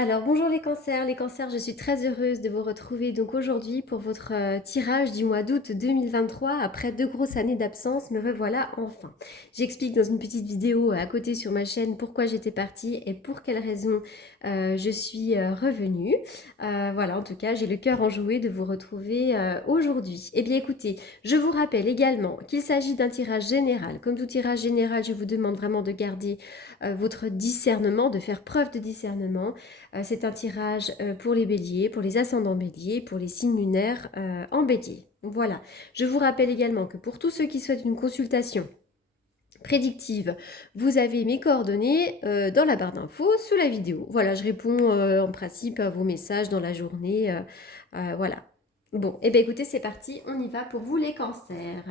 Alors bonjour les cancers, je suis très heureuse de vous retrouver donc aujourd'hui pour votre tirage du mois d'août 2023. Après 2 grosses années d'absence, me revoilà enfin. J'explique dans une petite vidéo à côté sur ma chaîne pourquoi j'étais partie et pour quelles raisons je suis revenue. Voilà, en tout cas j'ai le cœur enjoué de vous retrouver aujourd'hui. Eh bien écoutez, je vous rappelle également qu'il s'agit d'un tirage général. Comme tout tirage général, je vous demande vraiment de garder votre discernement, de faire preuve de discernement. C'est un tirage pour les béliers, pour les ascendants béliers, pour les signes lunaires en bélier. Voilà. Je vous rappelle également que pour tous ceux qui souhaitent une consultation prédictive, vous avez mes coordonnées dans la barre d'infos sous la vidéo. Voilà, je réponds en principe à vos messages dans la journée. Voilà. Bon, et bien écoutez, c'est parti, on y va pour vous les cancers.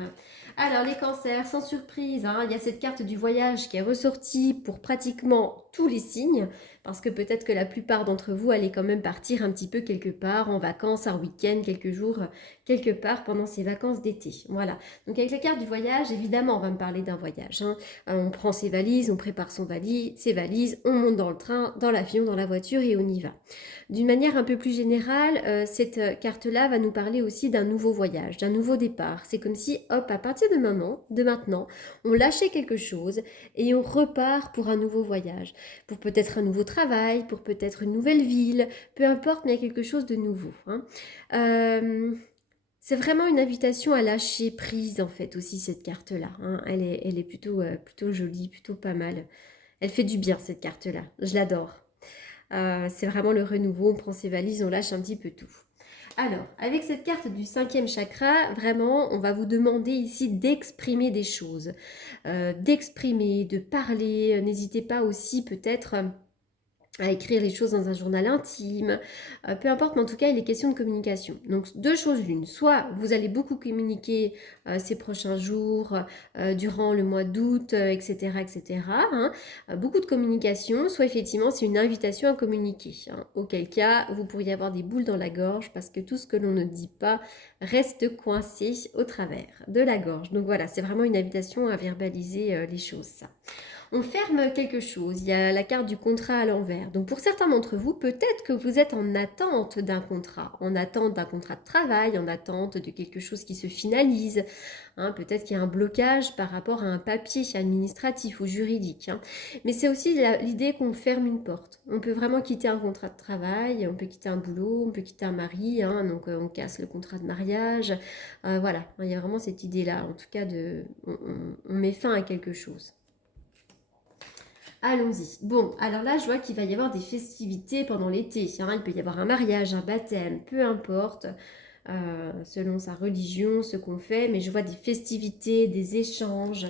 Alors les cancers, sans surprise, hein, il y a cette carte du voyage qui est ressortie pour pratiquement tous les signes, parce que peut-être que la plupart d'entre vous allez quand même partir un petit peu quelque part, en vacances, un week-end, quelques jours, quelque part pendant ces vacances d'été. Voilà. Donc avec la carte du voyage, évidemment, on va me parler d'un voyage. Hein. On prend ses valises, on prépare ses valises, on monte dans le train, dans l'avion, dans la voiture et on y va. D'une manière un peu plus générale, cette carte-là va nous parler aussi d'un nouveau voyage, d'un nouveau départ. C'est comme si, hop, à partir de maintenant, on lâchait quelque chose et on repart pour un nouveau voyage, pour peut-être un nouveau travail, pour peut-être une nouvelle ville, peu importe, mais il y a quelque chose de nouveau. Hein. C'est vraiment une invitation à lâcher prise en fait aussi cette carte-là. Hein. Elle est plutôt jolie, plutôt pas mal. Elle fait du bien cette carte-là. Je l'adore. C'est vraiment le renouveau. On prend ses valises, on lâche un petit peu tout. Alors, avec cette carte du 5e chakra, vraiment, on va vous demander ici d'exprimer des choses, d'exprimer, de parler. N'hésitez pas aussi peut-être à écrire les choses dans un journal intime, peu importe, mais en tout cas, il est question de communication. Donc, deux choses l'une. Soit vous allez beaucoup communiquer ces prochains jours, durant le mois d'août, etc., etc. Hein, beaucoup de communication, soit effectivement, c'est une invitation à communiquer. Hein, auquel cas, vous pourriez avoir des boules dans la gorge parce que tout ce que l'on ne dit pas reste coincé au travers de la gorge. Donc voilà, c'est vraiment une invitation à verbaliser les choses, ça. On ferme quelque chose, il y a la carte du contrat à l'envers. Donc pour certains d'entre vous, peut-être que vous êtes en attente d'un contrat, en attente d'un contrat de travail, en attente de quelque chose qui se finalise. Hein, peut-être qu'il y a un blocage par rapport à un papier administratif ou juridique. Hein. Mais c'est aussi l'idée qu'on ferme une porte. On peut vraiment quitter un contrat de travail, on peut quitter un boulot, on peut quitter un mari, hein, donc on casse le contrat de mariage. Voilà, il y a vraiment cette idée-là, en tout cas, on met fin à quelque chose. Allons-y. Bon, alors là, je vois qu'il va y avoir des festivités pendant l'été. Hein. Il peut y avoir un mariage, un baptême, peu importe, selon sa religion, ce qu'on fait. Mais je vois des festivités, des échanges.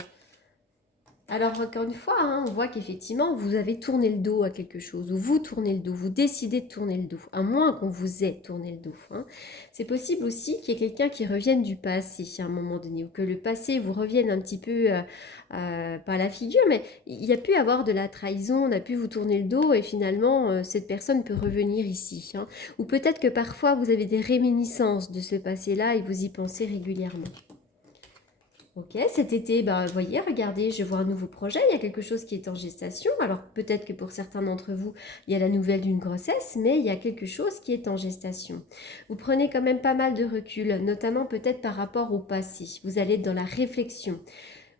Alors, encore une fois, hein, on voit qu'effectivement, vous avez tourné le dos à quelque chose, ou vous tournez le dos, vous décidez de tourner le dos, à moins qu'on vous ait tourné le dos. Hein. C'est possible aussi qu'il y ait quelqu'un qui revienne du passé à un moment donné, ou que le passé vous revienne un petit peu par la figure, mais il y a pu avoir de la trahison, on a pu vous tourner le dos, et finalement, cette personne peut revenir ici. Hein. Ou peut-être que parfois, vous avez des réminiscences de ce passé-là, et vous y pensez régulièrement. Ok, cet été, ben, vous voyez, regardez, je vois un nouveau projet, il y a quelque chose qui est en gestation. Alors peut-être que pour certains d'entre vous, il y a la nouvelle d'une grossesse, mais il y a quelque chose qui est en gestation. Vous prenez quand même pas mal de recul, notamment peut-être par rapport au passé. Vous allez être dans la réflexion.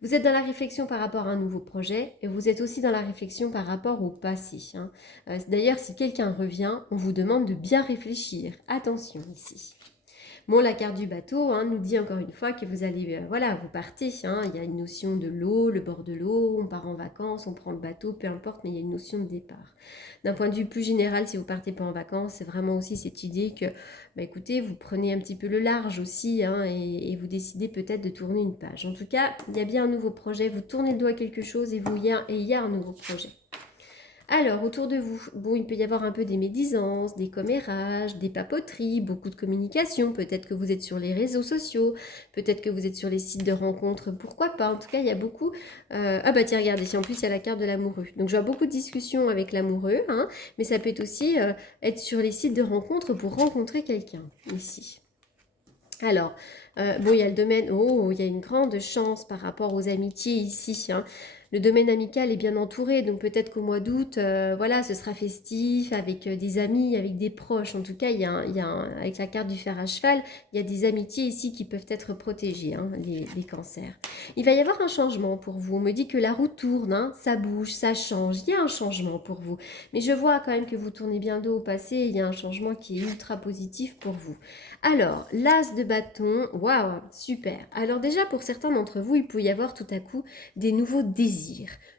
Vous êtes dans la réflexion par rapport à un nouveau projet et vous êtes aussi dans la réflexion par rapport au passé. Hein. D'ailleurs, si quelqu'un revient, on vous demande de bien réfléchir. Attention ici. Bon, la carte du bateau hein, nous dit encore une fois que vous allez, voilà, vous partez. Hein, il y a une notion de l'eau, le bord de l'eau, on part en vacances, on prend le bateau, peu importe, mais il y a une notion de départ. D'un point de vue plus général, si vous partez pas en vacances, c'est vraiment aussi cette idée que, bah, écoutez, vous prenez un petit peu le large aussi hein, et vous décidez peut-être de tourner une page. En tout cas, il y a bien un nouveau projet, vous tournez le doigt à quelque chose et il y a un nouveau projet. Alors, autour de vous, bon, il peut y avoir un peu des médisances, des commérages, des papoteries, beaucoup de communication. Peut-être que vous êtes sur les réseaux sociaux, peut-être que vous êtes sur les sites de rencontres, pourquoi pas. En tout cas, il y a beaucoup... Ah bah tiens, regardez, en plus, il y a la carte de l'amoureux. Donc, je vois beaucoup de discussions avec l'amoureux, hein, mais ça peut être aussi être sur les sites de rencontres pour rencontrer quelqu'un, ici. Alors, bon, il y a le domaine, oh, il y a une grande chance par rapport aux amitiés ici. Hein. Le domaine amical est bien entouré, donc peut-être qu'au mois d'août, voilà, ce sera festif avec des amis, avec des proches. En tout cas, avec la carte du fer à cheval, il y a des amitiés ici qui peuvent être protégées, hein, les cancers. Il va y avoir un changement pour vous. On me dit que la roue tourne, hein, ça bouge, ça change. Il y a un changement pour vous. Mais je vois quand même que vous tournez bien dos au passé. Il y a un changement qui est ultra positif pour vous. Alors, l'as de bâton, waouh, super. Alors déjà, pour certains d'entre vous, il peut y avoir tout à coup des nouveaux désirs.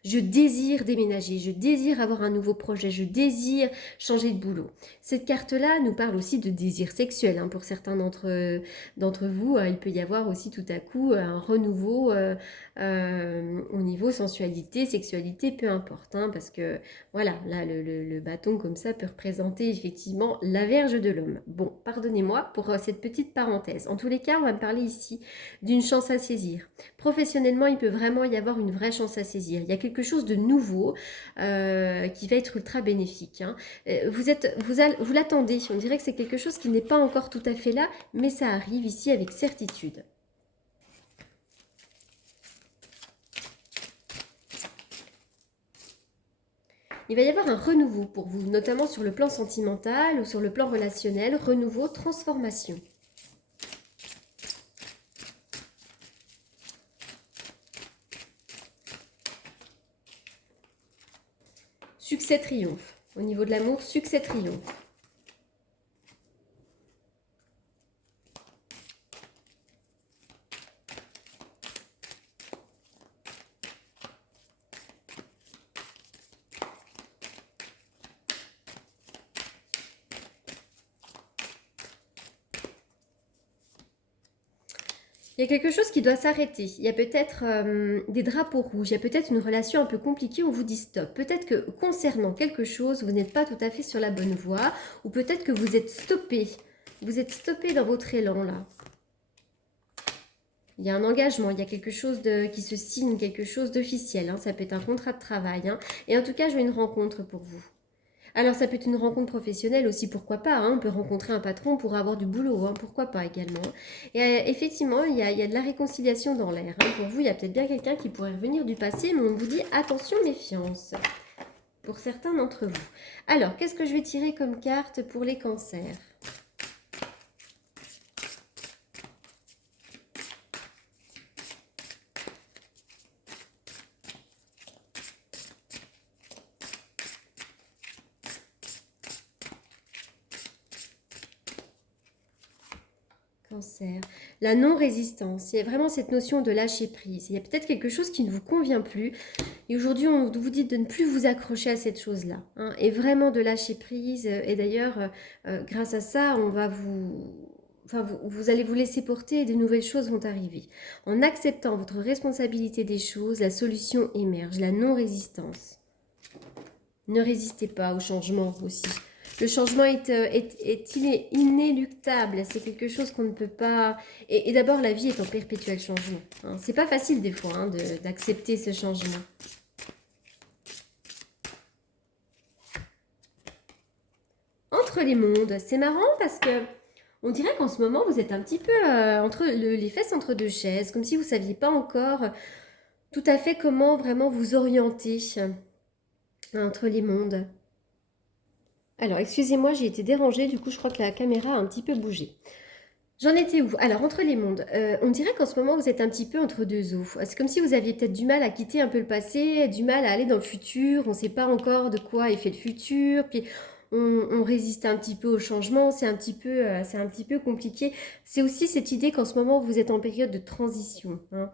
Je désire déménager, je désire avoir un nouveau projet, je désire changer de boulot. Cette carte-là nous parle aussi de désir sexuel. Hein. Pour certains d'entre vous, il peut y avoir aussi tout à coup un renouveau au niveau sensualité, sexualité, peu importe. Hein, parce que voilà, là, le bâton comme ça peut représenter effectivement la verge de l'homme. Bon, pardonnez-moi pour cette petite parenthèse. En tous les cas, on va me parler ici d'une chance à saisir. Professionnellement, il peut vraiment y avoir une vraie chance à saisir. Il y a quelque chose de nouveau qui va être ultra bénéfique. Hein. Vous l'attendez. On dirait que c'est quelque chose qui n'est pas encore tout à fait là, mais ça arrive ici avec certitude. Il va y avoir un renouveau pour vous, notamment sur le plan sentimental ou sur le plan relationnel. Renouveau, transformation. Succès, triomphe. Au niveau de l'amour, succès, triomphe. Il y a quelque chose qui doit s'arrêter. Il y a peut-être des drapeaux rouges. Il y a peut-être une relation un peu compliquée. On vous dit stop. Peut-être que concernant quelque chose, vous n'êtes pas tout à fait sur la bonne voie. Ou peut-être que vous êtes stoppé. Vous êtes stoppé dans votre élan là. Il y a un engagement, il y a quelque chose qui se signe, quelque chose d'officiel. Hein. Ça peut être un contrat de travail. Hein. Et en tout cas, je veux une rencontre pour vous. Alors, ça peut être une rencontre professionnelle aussi, pourquoi pas. Hein, on peut rencontrer un patron pour avoir du boulot, hein, pourquoi pas également. Et effectivement, il y a de la réconciliation dans l'air. Hein. Pour vous, il y a peut-être bien quelqu'un qui pourrait revenir du passé, mais on vous dit attention, méfiance. Pour certains d'entre vous. Alors, qu'est-ce que je vais tirer comme carte pour les cancers ? Cancer. La non-résistance. Il y a vraiment cette notion de lâcher prise. Il y a peut-être quelque chose qui ne vous convient plus. Et aujourd'hui, on vous dit de ne plus vous accrocher à cette chose-là. Hein, et vraiment de lâcher prise. Et d'ailleurs, grâce à ça, on va vous allez vous laisser porter et de nouvelles choses vont arriver. En acceptant votre responsabilité des choses, la solution émerge. La non-résistance. Ne résistez pas au changement aussi. Le changement est inéluctable. C'est quelque chose qu'on ne peut pas... Et d'abord, la vie est en perpétuel changement. Hein. C'est pas facile des fois hein, d'accepter ce changement. Entre les mondes, c'est marrant parce que on dirait qu'en ce moment, vous êtes un petit peu entre les fesses entre deux chaises, comme si vous ne saviez pas encore tout à fait comment vraiment vous orienter entre les mondes. Alors, excusez-moi, j'ai été dérangée, du coup, je crois que la caméra a un petit peu bougé. J'en étais où? Alors, entre les mondes, on dirait qu'en ce moment, vous êtes un petit peu entre deux eaux. C'est comme si vous aviez peut-être du mal à quitter un peu le passé, du mal à aller dans le futur. On ne sait pas encore de quoi est fait le futur. Puis, on résiste un petit peu au changement. C'est un petit peu compliqué. C'est aussi cette idée qu'en ce moment, vous êtes en période de transition. Hein.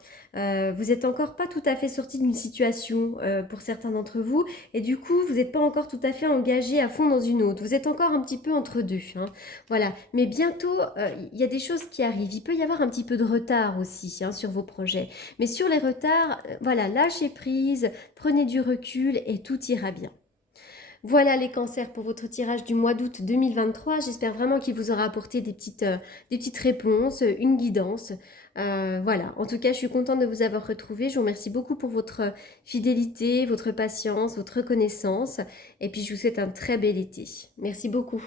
Vous n'êtes encore pas tout à fait sorti d'une situation pour certains d'entre vous. Et du coup, vous n'êtes pas encore tout à fait engagé à fond dans une autre. Vous êtes encore un petit peu entre deux. Hein. Voilà. Mais bientôt, il y a des choses qui arrivent. Il peut y avoir un petit peu de retard aussi hein, sur vos projets. Mais sur les retards, voilà, lâchez prise, prenez du recul et tout ira bien. Voilà les cancers pour votre tirage du mois d'août 2023. J'espère vraiment qu'il vous aura apporté des petites réponses, une guidance. Voilà, en tout cas, je suis contente de vous avoir retrouvé. Je vous remercie beaucoup pour votre fidélité, votre patience, votre reconnaissance. Et puis, je vous souhaite un très bel été. Merci beaucoup.